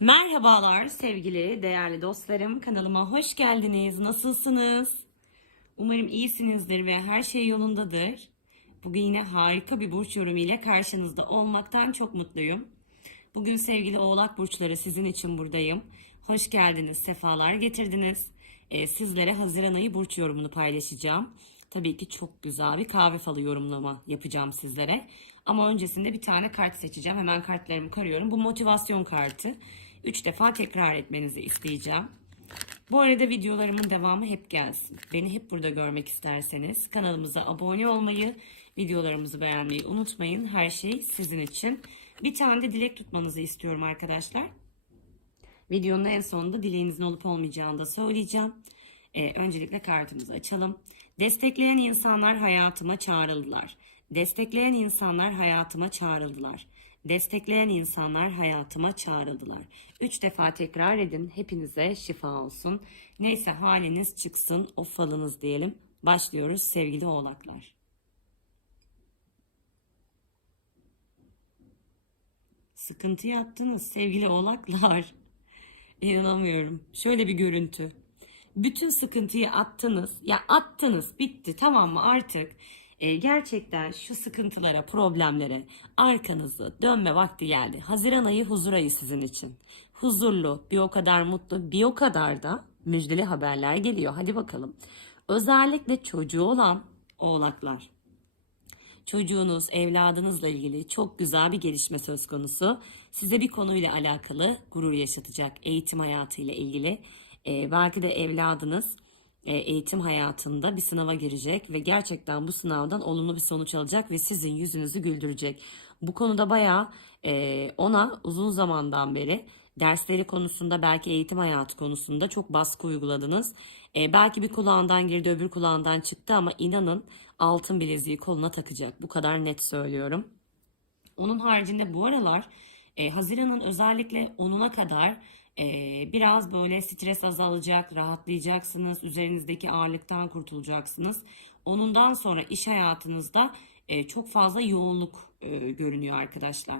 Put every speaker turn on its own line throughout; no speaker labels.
Merhabalar sevgili değerli dostlarım kanalıma hoş geldiniz. Nasılsınız? Umarım iyisinizdir ve her şey yolundadır. Bugün yine harika bir burç yorumu ile karşınızda olmaktan çok mutluyum. Bugün sevgili oğlak burçları sizin için buradayım. Hoş geldiniz, sefalar getirdiniz. Ee, sizlere Haziran ayı burç yorumunu paylaşacağım. Tabii ki çok güzel bir kahve falı yorumlama yapacağım sizlere. Ama öncesinde bir tane kart seçeceğim. Hemen kartlarımı karıyorum. Bu motivasyon kartı. Üç defa tekrar etmenizi isteyeceğim. Bu arada videolarımın devamı hep gelsin. Beni hep burada görmek isterseniz kanalımıza abone olmayı, videolarımızı beğenmeyi unutmayın. Her şey sizin için. Bir tane de dilek tutmanızı istiyorum arkadaşlar. Videonun en sonunda dileğinizin olup olmayacağını da söyleyeceğim. Ee, öncelikle kartımızı açalım. Destekleyen insanlar hayatıma çağrıldılar. Destekleyen insanlar hayatıma çağrıldılar. Destekleyen insanlar hayatıma çağrıldılar. Üç defa tekrar edin. Hepinize şifa olsun. Neyse haliniz çıksın. O falınız diyelim. Başlıyoruz sevgili oğlaklar. Sıkıntı yattınız sevgili oğlaklar. İnanamıyorum. Şöyle bir görüntü. Bütün sıkıntıyı attınız. Ya attınız. Bitti. Tamam mı artık? E, gerçekten şu sıkıntılara, problemlere arkanızı dönme vakti geldi. Haziran ayı huzur ayı sizin için. Huzurlu, bir o kadar mutlu, bir o kadar da müjdeli haberler geliyor. Hadi bakalım. Özellikle çocuğu olan oğlaklar. Çocuğunuz, evladınızla ilgili çok güzel bir gelişme söz konusu. Size bir konuyla alakalı gurur yaşatacak eğitim hayatıyla ilgili. Ee, belki de evladınız e, eğitim hayatında bir sınava girecek ve gerçekten bu sınavdan olumlu bir sonuç alacak ve sizin yüzünüzü güldürecek. Bu konuda bayağı e, ona uzun zamandan beri dersleri konusunda belki eğitim hayatı konusunda çok baskı uyguladınız. E, belki bir kulağından girdi öbür kulağından çıktı ama inanın altın bileziği koluna takacak. Bu kadar net söylüyorum. Onun haricinde bu aralar e, Haziran'ın özellikle 10'una kadar e, biraz böyle stres azalacak, rahatlayacaksınız, üzerinizdeki ağırlıktan kurtulacaksınız. Onundan sonra iş hayatınızda e, çok fazla yoğunluk e, görünüyor arkadaşlar.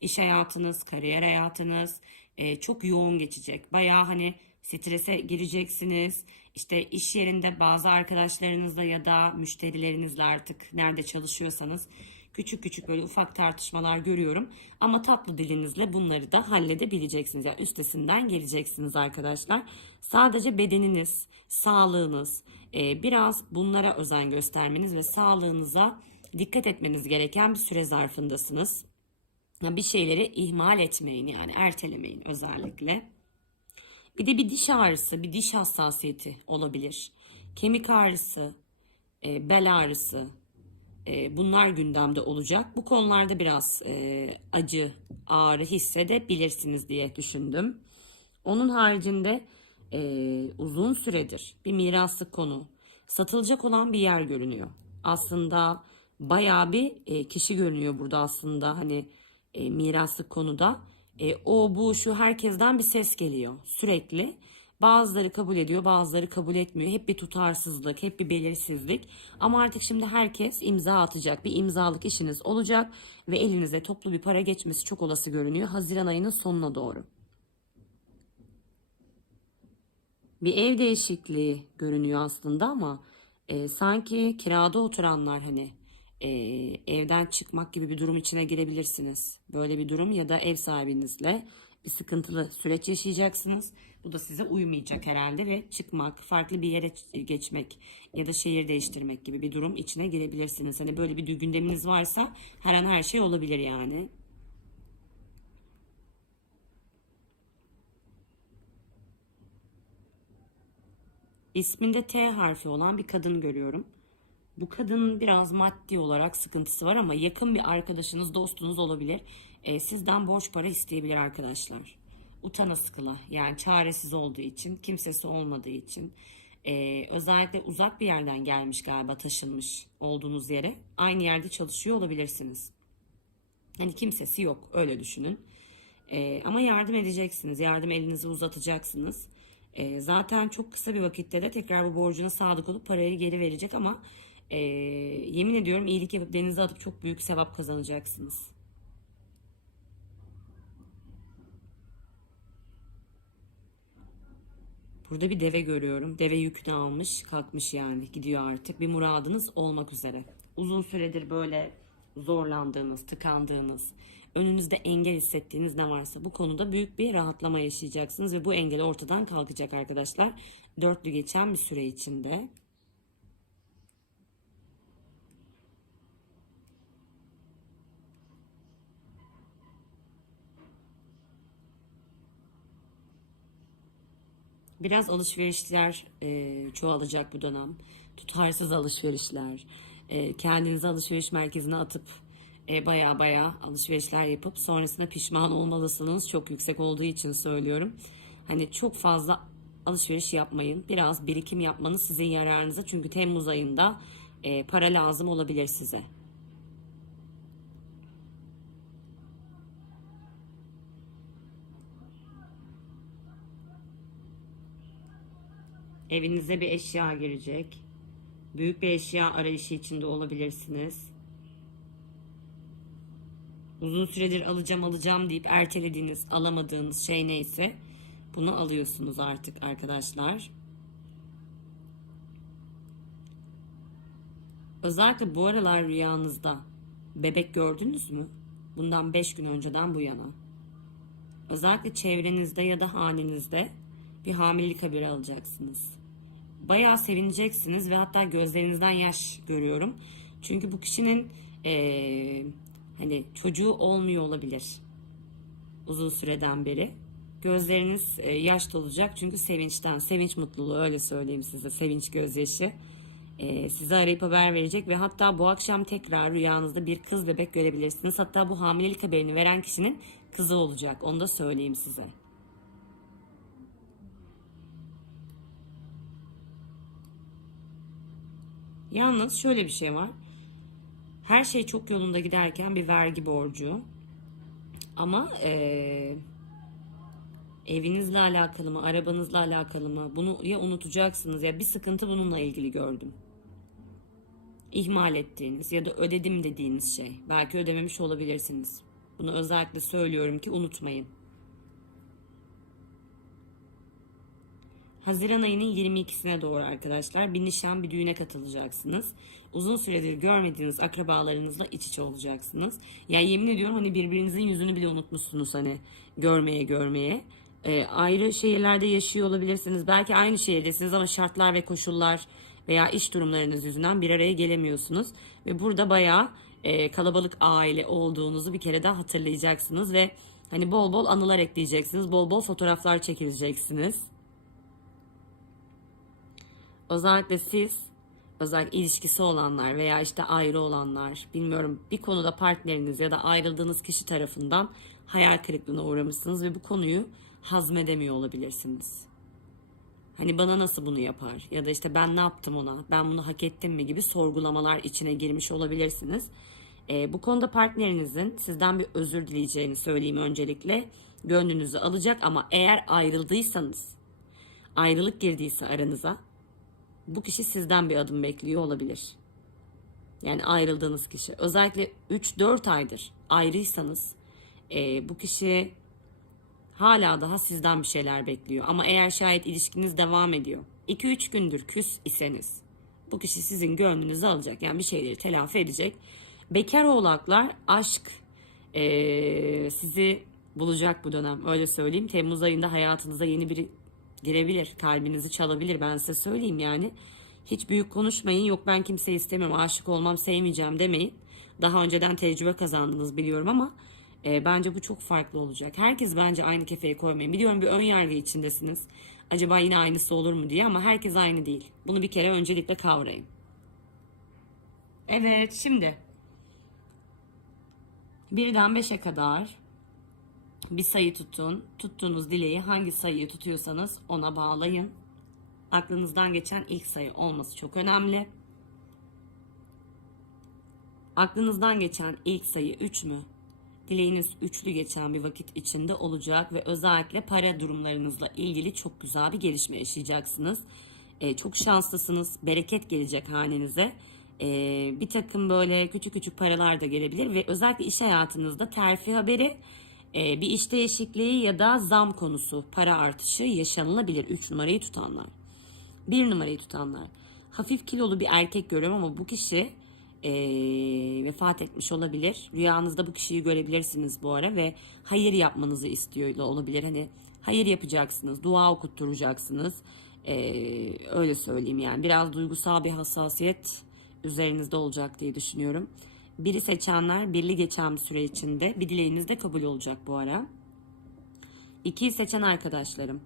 İş hayatınız, kariyer hayatınız e, çok yoğun geçecek. Bayağı hani strese gireceksiniz. İşte iş yerinde bazı arkadaşlarınızla ya da müşterilerinizle artık nerede çalışıyorsanız küçük küçük böyle ufak tartışmalar görüyorum. Ama tatlı dilinizle bunları da halledebileceksiniz. Yani üstesinden geleceksiniz arkadaşlar. Sadece bedeniniz, sağlığınız, e, biraz bunlara özen göstermeniz ve sağlığınıza dikkat etmeniz gereken bir süre zarfındasınız. Bir şeyleri ihmal etmeyin yani ertelemeyin özellikle. Bir de bir diş ağrısı, bir diş hassasiyeti olabilir. Kemik ağrısı, e, bel ağrısı, e, bunlar gündemde olacak. Bu konularda biraz e, acı, ağrı hissedebilirsiniz diye düşündüm. Onun haricinde e, uzun süredir bir miraslık konu, satılacak olan bir yer görünüyor. Aslında bayağı bir e, kişi görünüyor burada aslında hani e, miraslık konuda. E, o bu şu herkesten bir ses geliyor sürekli. Bazıları kabul ediyor, bazıları kabul etmiyor. Hep bir tutarsızlık, hep bir belirsizlik. Ama artık şimdi herkes imza atacak. Bir imzalık işiniz olacak ve elinize toplu bir para geçmesi çok olası görünüyor. Haziran ayının sonuna doğru. Bir ev değişikliği görünüyor aslında ama e, sanki kirada oturanlar hani e, evden çıkmak gibi bir durum içine girebilirsiniz. Böyle bir durum ya da ev sahibinizle bir sıkıntılı süreç yaşayacaksınız. Bu da size uymayacak herhalde ve çıkmak, farklı bir yere geçmek ya da şehir değiştirmek gibi bir durum içine girebilirsiniz. Hani böyle bir gündeminiz varsa her an her şey olabilir yani. İsminde T harfi olan bir kadın görüyorum. Bu kadının biraz maddi olarak sıkıntısı var ama yakın bir arkadaşınız, dostunuz olabilir. E, sizden borç para isteyebilir arkadaşlar. Utana sıkıla yani çaresiz olduğu için, kimsesi olmadığı için. E, özellikle uzak bir yerden gelmiş galiba taşınmış olduğunuz yere. Aynı yerde çalışıyor olabilirsiniz. Hani kimsesi yok öyle düşünün. E, ama yardım edeceksiniz. Yardım elinizi uzatacaksınız. E, zaten çok kısa bir vakitte de tekrar bu borcuna sadık olup parayı geri verecek ama e, yemin ediyorum iyilik yapıp denize atıp çok büyük sevap kazanacaksınız. Burada bir deve görüyorum. Deve yükünü almış, kalkmış yani. Gidiyor artık. Bir muradınız olmak üzere. Uzun süredir böyle zorlandığınız, tıkandığınız, önünüzde engel hissettiğiniz ne varsa bu konuda büyük bir rahatlama yaşayacaksınız ve bu engel ortadan kalkacak arkadaşlar. Dörtlü geçen bir süre içinde. Biraz alışverişler e, çoğalacak bu dönem. Tutarsız alışverişler. E, kendinizi alışveriş merkezine atıp e, baya baya alışverişler yapıp sonrasında pişman olmalısınız. Çok yüksek olduğu için söylüyorum. Hani çok fazla alışveriş yapmayın. Biraz birikim yapmanız sizin yararınıza. Çünkü Temmuz ayında e, para lazım olabilir size. Evinize bir eşya girecek. Büyük bir eşya arayışı içinde olabilirsiniz. Uzun süredir alacağım alacağım deyip ertelediğiniz, alamadığınız şey neyse bunu alıyorsunuz artık arkadaşlar. Özellikle bu aralar rüyanızda bebek gördünüz mü? Bundan 5 gün önceden bu yana. Özellikle çevrenizde ya da hanenizde bir hamilelik haberi alacaksınız. Bayağı sevineceksiniz ve hatta gözlerinizden yaş görüyorum. Çünkü bu kişinin eee, hani çocuğu olmuyor olabilir uzun süreden beri. Gözleriniz e, yaş dolacak çünkü sevinçten, sevinç mutluluğu öyle söyleyeyim size, sevinç gözyaşı. E, size arayıp haber verecek ve hatta bu akşam tekrar rüyanızda bir kız bebek görebilirsiniz. Hatta bu hamilelik haberini veren kişinin kızı olacak, onu da söyleyeyim size. Yalnız şöyle bir şey var. Her şey çok yolunda giderken bir vergi borcu. Ama eee, evinizle alakalı mı, arabanızla alakalı mı bunu ya unutacaksınız ya bir sıkıntı bununla ilgili gördüm. İhmal ettiğiniz ya da ödedim dediğiniz şey. Belki ödememiş olabilirsiniz. Bunu özellikle söylüyorum ki unutmayın. Haziran ayının 22'sine doğru arkadaşlar bir nişan bir düğüne katılacaksınız. Uzun süredir görmediğiniz akrabalarınızla iç içe olacaksınız. Yani yemin ediyorum hani birbirinizin yüzünü bile unutmuşsunuz hani görmeye görmeye. Ee, ayrı şehirlerde yaşıyor olabilirsiniz. Belki aynı şehirdesiniz ama şartlar ve koşullar veya iş durumlarınız yüzünden bir araya gelemiyorsunuz. Ve burada bayağı e, kalabalık aile olduğunuzu bir kere daha hatırlayacaksınız ve hani bol bol anılar ekleyeceksiniz. Bol bol fotoğraflar çekileceksiniz. Özellikle siz, özellikle ilişkisi olanlar veya işte ayrı olanlar, bilmiyorum bir konuda partneriniz ya da ayrıldığınız kişi tarafından hayal kırıklığına uğramışsınız ve bu konuyu hazmedemiyor olabilirsiniz. Hani bana nasıl bunu yapar ya da işte ben ne yaptım ona, ben bunu hak ettim mi gibi sorgulamalar içine girmiş olabilirsiniz. Ee, bu konuda partnerinizin sizden bir özür dileyeceğini söyleyeyim öncelikle. Gönlünüzü alacak ama eğer ayrıldıysanız, ayrılık girdiyse aranıza bu kişi sizden bir adım bekliyor olabilir. Yani ayrıldığınız kişi. Özellikle 3-4 aydır ayrıysanız e, bu kişi hala daha sizden bir şeyler bekliyor. Ama eğer şayet ilişkiniz devam ediyor. 2-3 gündür küs iseniz bu kişi sizin gönlünüzü alacak. Yani bir şeyleri telafi edecek. Bekar oğlaklar aşk e, sizi bulacak bu dönem. Öyle söyleyeyim. Temmuz ayında hayatınıza yeni biri girebilir. Kalbinizi çalabilir ben size söyleyeyim yani. Hiç büyük konuşmayın. Yok ben kimseyi istemiyorum. Aşık olmam sevmeyeceğim demeyin. Daha önceden tecrübe kazandınız biliyorum ama e, bence bu çok farklı olacak. Herkes bence aynı kefeye koymayın. Biliyorum bir ön yargı içindesiniz. Acaba yine aynısı olur mu diye ama herkes aynı değil. Bunu bir kere öncelikle kavrayın. Evet şimdi birden beşe kadar bir sayı tutun. Tuttuğunuz dileği hangi sayıyı tutuyorsanız ona bağlayın. Aklınızdan geçen ilk sayı olması çok önemli. Aklınızdan geçen ilk sayı 3 mü? Dileğiniz üçlü geçen bir vakit içinde olacak ve özellikle para durumlarınızla ilgili çok güzel bir gelişme yaşayacaksınız. Ee, çok şanslısınız. Bereket gelecek hanenize. Ee, bir takım böyle küçük küçük paralar da gelebilir ve özellikle iş hayatınızda terfi haberi bir iş değişikliği ya da zam konusu, para artışı yaşanılabilir. 3 numarayı tutanlar. 1 numarayı tutanlar. Hafif kilolu bir erkek görüyorum ama bu kişi ee, vefat etmiş olabilir. Rüyanızda bu kişiyi görebilirsiniz bu ara ve hayır yapmanızı istiyor olabilir. Hani hayır yapacaksınız, dua okutturacaksınız. Ee, öyle söyleyeyim yani. Biraz duygusal bir hassasiyet üzerinizde olacak diye düşünüyorum. Biri seçenler birli geçen bir süre içinde bir dileğiniz de kabul olacak bu ara. İkiyi seçen arkadaşlarım.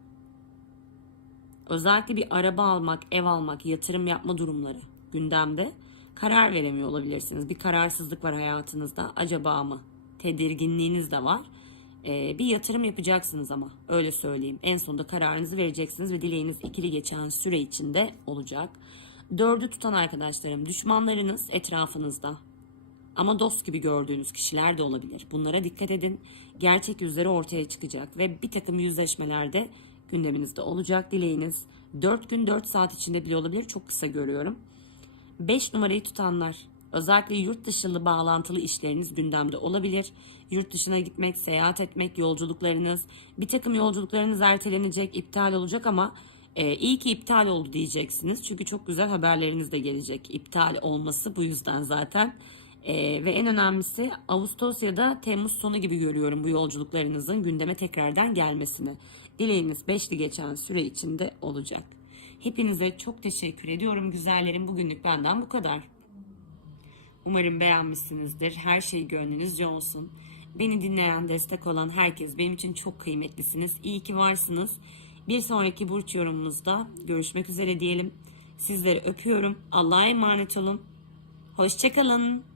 Özellikle bir araba almak, ev almak, yatırım yapma durumları gündemde. Karar veremiyor olabilirsiniz. Bir kararsızlık var hayatınızda. Acaba mı? Tedirginliğiniz de var. Ee, bir yatırım yapacaksınız ama öyle söyleyeyim. En sonunda kararınızı vereceksiniz ve dileğiniz ikili geçen süre içinde olacak. Dördü tutan arkadaşlarım, düşmanlarınız etrafınızda. Ama dost gibi gördüğünüz kişiler de olabilir. Bunlara dikkat edin. Gerçek yüzleri ortaya çıkacak ve bir takım yüzleşmelerde gündeminizde olacak dileğiniz. 4 gün 4 saat içinde bile olabilir. Çok kısa görüyorum. 5 numarayı tutanlar. Özellikle yurt dışında bağlantılı işleriniz gündemde olabilir. Yurt dışına gitmek, seyahat etmek, yolculuklarınız, bir takım yolculuklarınız ertelenecek, iptal olacak ama e, iyi ki iptal oldu diyeceksiniz. Çünkü çok güzel haberleriniz de gelecek. İptal olması bu yüzden zaten. E, ve en önemlisi Ağustos ya da Temmuz sonu gibi görüyorum bu yolculuklarınızın gündeme tekrardan gelmesini. Dileğiniz beşli geçen süre içinde olacak. Hepinize çok teşekkür ediyorum güzellerim. Bugünlük benden bu kadar. Umarım beğenmişsinizdir. Her şey gönlünüzce olsun. Beni dinleyen, destek olan herkes benim için çok kıymetlisiniz. İyi ki varsınız. Bir sonraki burç yorumunuzda görüşmek üzere diyelim. Sizleri öpüyorum. Allah'a emanet olun. Hoşçakalın.